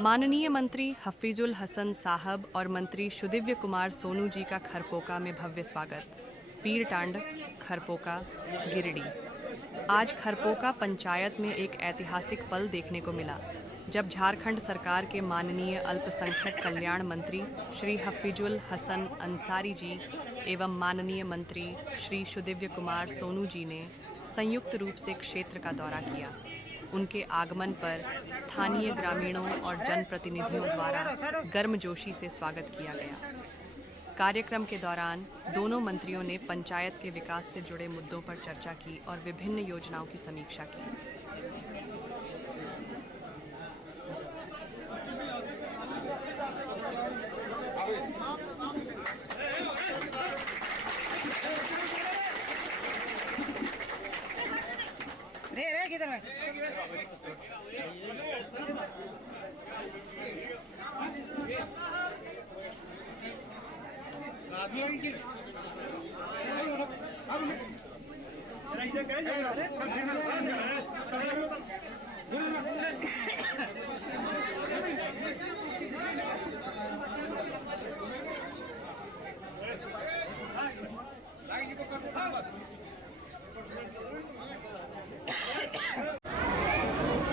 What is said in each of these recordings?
माननीय मंत्री हफीजुल हसन साहब और मंत्री सुदिव्य कुमार सोनू जी का खरपोका में भव्य स्वागत। पीरटांड, खरपोका, गिरिडीह। आज खरपोका पंचायत में एक ऐतिहासिक पल देखने को मिला, जब झारखंड सरकार के माननीय अल्पसंख्यक कल्याण मंत्री श्री हफीजुल हसन अंसारी जी एवं माननीय मंत्री श्री सुदिव्य कुमार सोनू जी ने संयुक्त रूप से क्षेत्र का दौरा किया। उनके आगमन पर स्थानीय ग्रामीणों और जनप्रतिनिधियों द्वारा गर्मजोशी से स्वागत किया गया। कार्यक्रम के दौरान दोनों मंत्रियों ने पंचायत के विकास से जुड़े मुद्दों पर चर्चा की और विभिन्न योजनाओं की समीक्षा की। किधर है?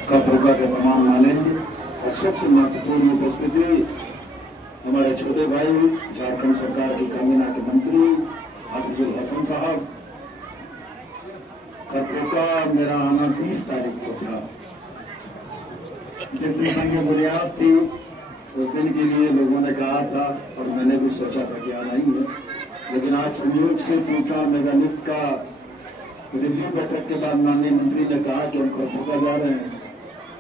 खरपोका के तमाम माननीय और सबसे महत्वपूर्ण उपस्थिति हमारे छोटे भाई झारखंड सरकार की काबीना के मंत्री हफीजुल हसन साहब। खरपोका मेरा आना 20 तारीख को था। जिस दिन संग बुनियाद थी उस दिन के लिए लोगों ने कहा था और मैंने भी सोचा था कि आना ही है, लेकिन आज संयोग से टूटा मेगा लिफ्ट का रिव्यू बैठक के बाद माननीय मंत्री ने कहा कि हम खरपोका जा रहे हैं,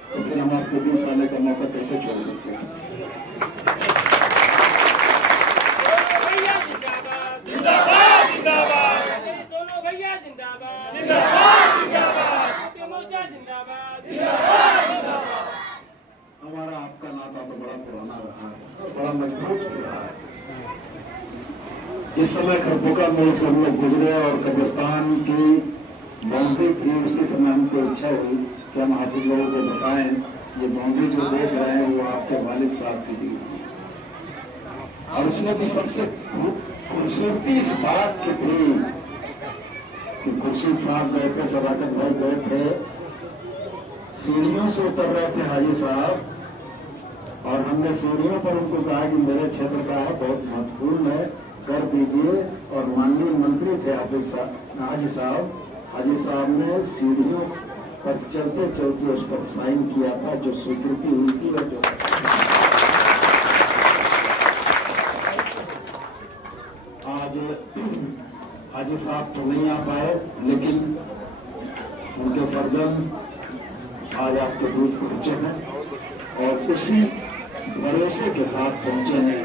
तो फिर हम आपके बीच आने का मौका कैसे छोड़ सकते हैं। हमारा आपका नाता तो बड़ा पुराना रहा है, बड़ा मजबूत भी रहा है। जिस समय खरपोका मोड़ से हम लोग गुजरे और कब्रिस्तान की बाउंड्री थी, उसी समय हमको इच्छा हुई कि हम हाफिज लोगों को बताएं ये बाउंड्री जो देख रहे हैं वो आपके वालिद साहब की दी हुई है। और उसमें भी सबसे खूबसूरती इस बात की थी कि खुर्शीद साहब गए थे, सदाकत भाई गए थे, सीढ़ियों से उतर रहे थे हाजी साहब, और हमने सीढ़ियों पर उनको कहा कि मेरे क्षेत्र का है, बहुत महत्वपूर्ण है, कर दीजिए। और माननीय मंत्री थे हाजी साहब ने सीढ़ियों पर चलते चलते उस पर साइन किया था, जो स्वीकृति हुई थी। और जो आज हाजी साहब तो नहीं आ पाए, लेकिन उनके फर्जंद आज आपके बीच पहुंचे हैं और उसी भरोसे के साथ पहुंचे हैं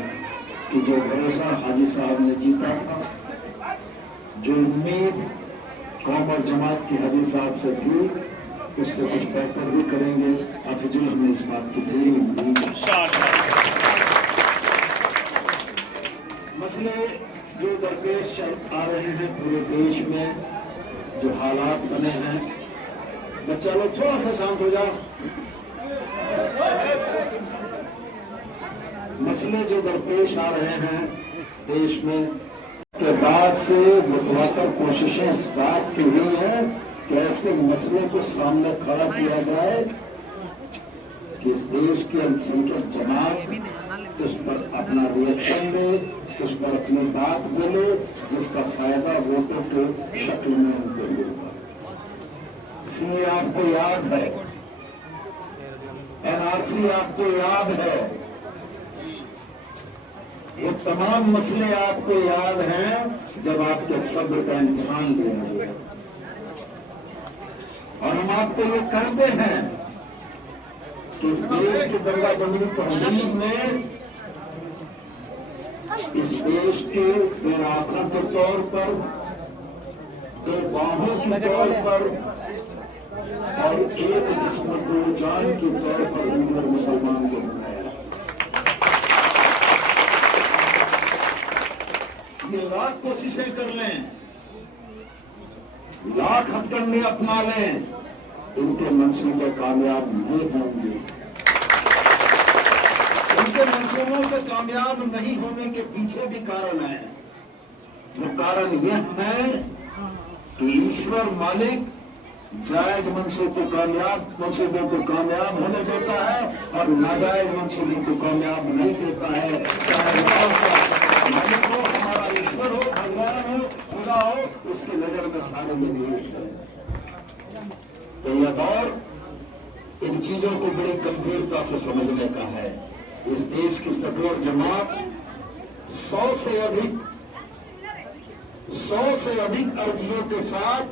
कि जो भरोसा हाजी साहब ने जीता था, जो उम्मीद कौम और जमात की हाजी साहब से थी, उससे कुछ बेहतर भी करेंगे। हफीजुल हमें इस बात की पूरी उम्मीद है। मसले जो दरपेश चल आ रहे हैं पूरे देश में, जो हालात बने हैं, बच्चा लोग थोड़ा सा शांत हो जाओ। मसले जो दरपेश आ रहे हैं देश में के बाद से मुतवातर कोशिशें इस बात की हुई है कि ऐसे मसलों को सामने खड़ा किया जाए कि इस देश की अल्पसंख्यक जमात उस पर अपना रिएक्शन दे, उस पर अपनी बात बोले, जिसका फायदा वोटों के शक्ल में उनको मिलेगा। सीए आपको याद है, एनआरसी आपको याद है, वो तमाम मसले आपको याद हैं जब आपके सब्र का इम्तिहान लिया गया। और हम आपको ये कहते हैं कि इस देश की दंगा जंगली तहजीब में, इस देश के दो आंखों के तौर पर, दो बाहों के तौर पर और एक जिस्म दो जान के तौर पर हिंदू और मुसलमान को बनाया। ये लाख कोशिशें कर लें, लाख हथकंडे अपना लें, इनके मंसूबे कामयाब नहीं होंगे। उनके मंसूबों के कामयाब नहीं होने के पीछे भी कारण है। वो कारण यह है कि ईश्वर मालिक जायज मंसूबों को कामयाब होने देता है और नाजायज मंसूबों को कामयाब नहीं देता है। चाहे मालिक हो, हमारा ईश्वर हो, भगवान हो, खुदा हो, उसकी नजर में सारे लोग एक है। तो यह दौर इन चीजों को बड़ी गंभीरता से समझने का है। इस देश की सेकुलर जमात 100 से अधिक अर्जियों के साथ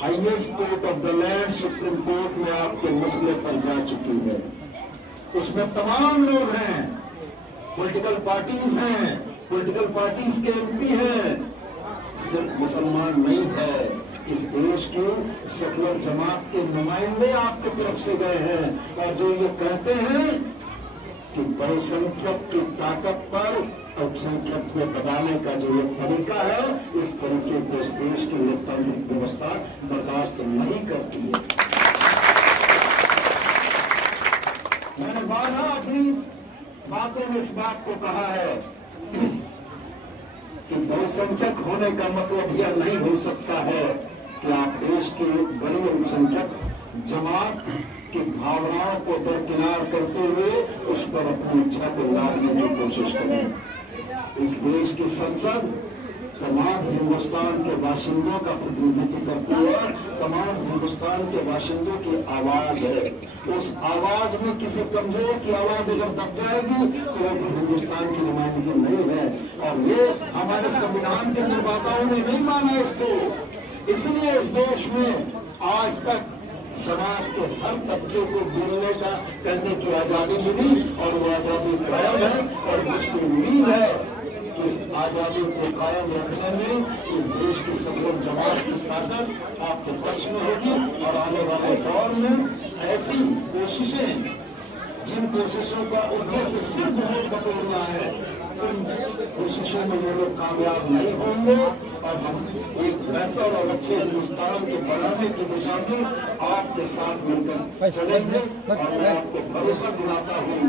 highest court of the land supreme court में आपके मसले पर जा चुकी है। उसमें तमाम लोग हैं, पॉलिटिकल पार्टीज हैं, पॉलिटिकल पार्टीज के एमपी हैं, सिर्फ मुसलमान नहीं है। इस देश की सेकुलर जमात के नुमाइंदे आपकी तरफ से गए हैं और जो ये कहते हैं कि बहुसंख्यक की ताकत पर अल्पसंख्यक को दबाने का जो ये तरीका है, इस तरीके को इस देश की लोकतांत्रिक व्यवस्था बर्दाश्त नहीं करती है। मैंने बारहा अपनी बातों में इस बात को कहा है कि बहुसंख्यक होने का मतलब यह नहीं हो सकता है कि आप देश के बड़ी अल्पसंख्यक जमात की भावनाओं को दरकिनार करते हुए उस पर अपनी इच्छा को लादने की कोशिश करें। इस देश की संसद तमाम हिंदुस्तान के बाशिंदों का प्रतिनिधित्व करती है, तमाम हिंदुस्तान के बाशिंदों की आवाज है। उस आवाज में किसी कमजोर की आवाज अगर दब जाएगी तो वो भी हिंदुस्तान की नुमाइंदगी नहीं है। और ये हमारे संविधान के निर्माताओं ने नहीं माना इसको। इसलिए इस देश में आज तक समाज के हर तबके को बोलने का, कहने की आजादी मिली और वो आजादी कायम है। और मुझको उम्मीद है कि इस आजादी को कायम रखने में इस देश की सेकुलर जमात की ताकत आपके पक्ष में होगी। और आने वाले दौर में ऐसी कोशिशें, जिन कोशिशों का उद्देश्य सिर्फ वोट बटोरना है, उन कोशिशों में ये लोग कामयाब नहीं होंगे। और हम एक बेहतर और अच्छे हिंदुस्तान के बनाने की दिशा में आपके साथ मिलकर चलेंगे। और मैं आपको भरोसा दिलाता हूँ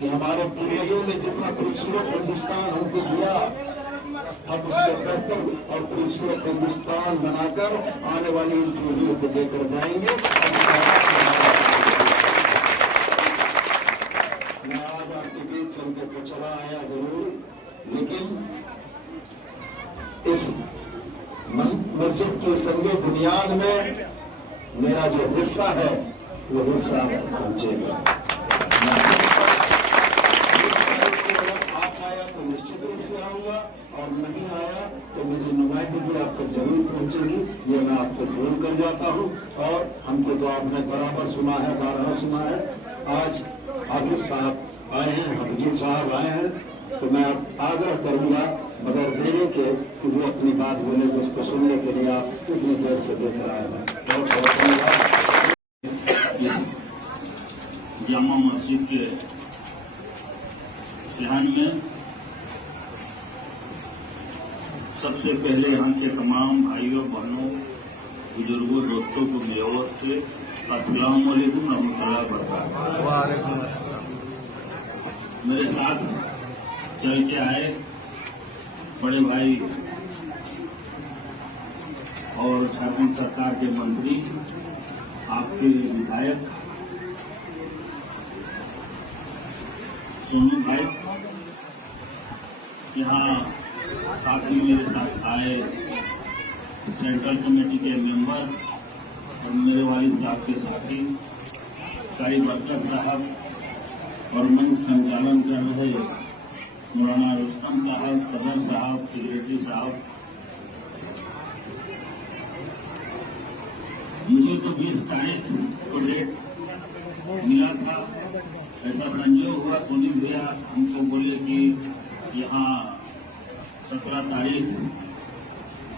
कि हमारे पूर्वजों ने जितना खूबसूरत हिंदुस्तान हमको दिया, हम उससे बेहतर और खूबसूरत हिंदुस्तान बनाकर आने वाली इन पीढ़ियों को देकर जाएंगे। मैं आज आपके बीच चल के तो चला आया जरूर, लेकिन इस मस्जिद की संगे बुनियाद में मेरा जो हिस्सा है वो हिस्सा आप तक पहुंचेगा। आप आया तो निश्चित रूप से आऊंगा और नहीं आया तो मेरी नुमाइंदगी आप तक जरूर पहुंचेगी, ये मैं आपको भूल कर जाता हूं। और हमको तो आपने बराबर सुना है, बारहा सुना है। आज हाफिज साहब आए हैं, हफीजुल साहब आए हैं, तो मैं आग्रह करूंगा बगैर देरी के कि वो अपनी बात बोले, जिसको सुनने के लिए आप इतनी देर से देख रहे हैं। बहुत बहुत धन्यवाद। जामा मस्जिद के शहन में सबसे पहले यहाँ के तमाम भाइयों बहनों, बुजुर्गों, दोस्तों को मेरी ओर से अस्सलाम वालेकुम रहमतुल्लाह बरकातहू। मेरे साथ चल के आए बड़े भाई और झारखंड सरकार के मंत्री, आपके विधायक सोनू भाई, यहाँ साथ ही मेरे साथ आए सेंट्रल कमेटी के मेंबर और मेरे वालिद साहब के साथी कारी बरकत साहब और मंच संचालन कर रहे मौलाना रुस्तम साहब, सदर साहब, सेक्रेटरी साहब। मुझे तो 20 तारीख को डेट मिला था, ऐसा संजोग हुआ सोनी भैया हमको बोले कि यहाँ 17 तारीख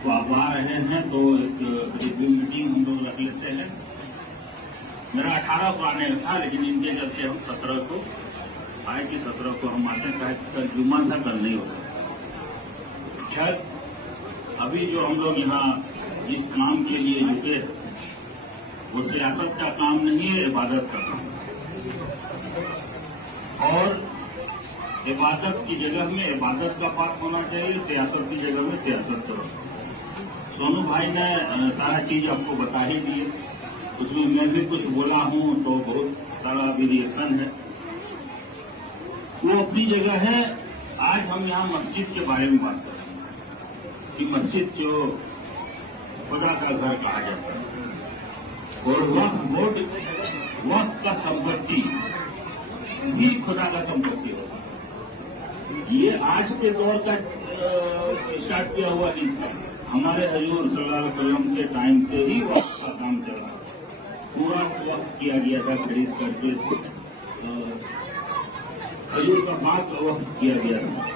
को आप आ रहे हैं तो एक रिव्यू मीटिंग हम लोग रख लेते हैं। मेरा 18 को आने था, लेकिन इनके चलते हम 17 को आए कि 17 को हम आते हैं। कल जुम्मा था, कल नहीं हो सकता। खैर, अभी जो हम लोग यहाँ इस काम के लिए जुटे हैं वो सियासत का काम नहीं है, इबादत का काम। इबादत की जगह में इबादत का पाठ होना चाहिए, सियासत की जगह में सियासत का। सोनू भाई ने सारा चीज आपको बता ही दी, उसमें मैं भी कुछ बोला हूं तो बहुत सारा अभी रिएक्शन है, वो अपनी जगह है। आज हम यहाँ मस्जिद के बारे में बात कर रहे हैं कि मस्जिद जो खुदा का घर कहा जाता है और वक्त का संपत्ति भी खुदा का संपत्ति होता है। ये आज के दौर का स्टार्ट किया हुआ नहीं, हमारे हजूर सल्लल्लाहु अलैहि वसल्लम के टाइम से ही वक्त का काम चल रहा है। पूरा वक्त किया गया था, खरीद करके हजूर का बात वक्त किया गया था।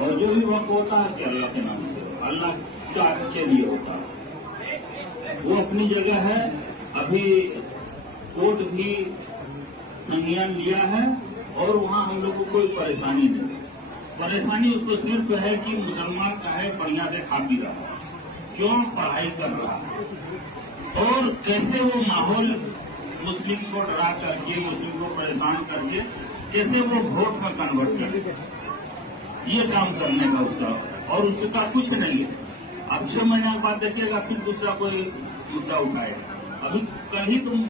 और जो भी वक्त होता है कि अल्लाह के नाम से, अल्लाह के लिए होता है, वो अपनी जगह है। अभी कोर्ट भी संज्ञान लिया है और वहाँ हम लोग को कोई परेशानी नहीं है। परेशानी उसको सिर्फ है कि मुसलमान का है बढ़िया से खा पी रहा है, क्यों पढ़ाई कर रहा है और कैसे वो माहौल मुस्लिम को डरा करके, मुस्लिम को परेशान करके कैसे वो वोट में कन्वर्ट करे, ये काम करने का उसका, और उसका कुछ नहीं है। अब 6 महीने बाद देखिएगा फिर दूसरा कोई मुद्दा उठाएगा। अभी कल ही तुम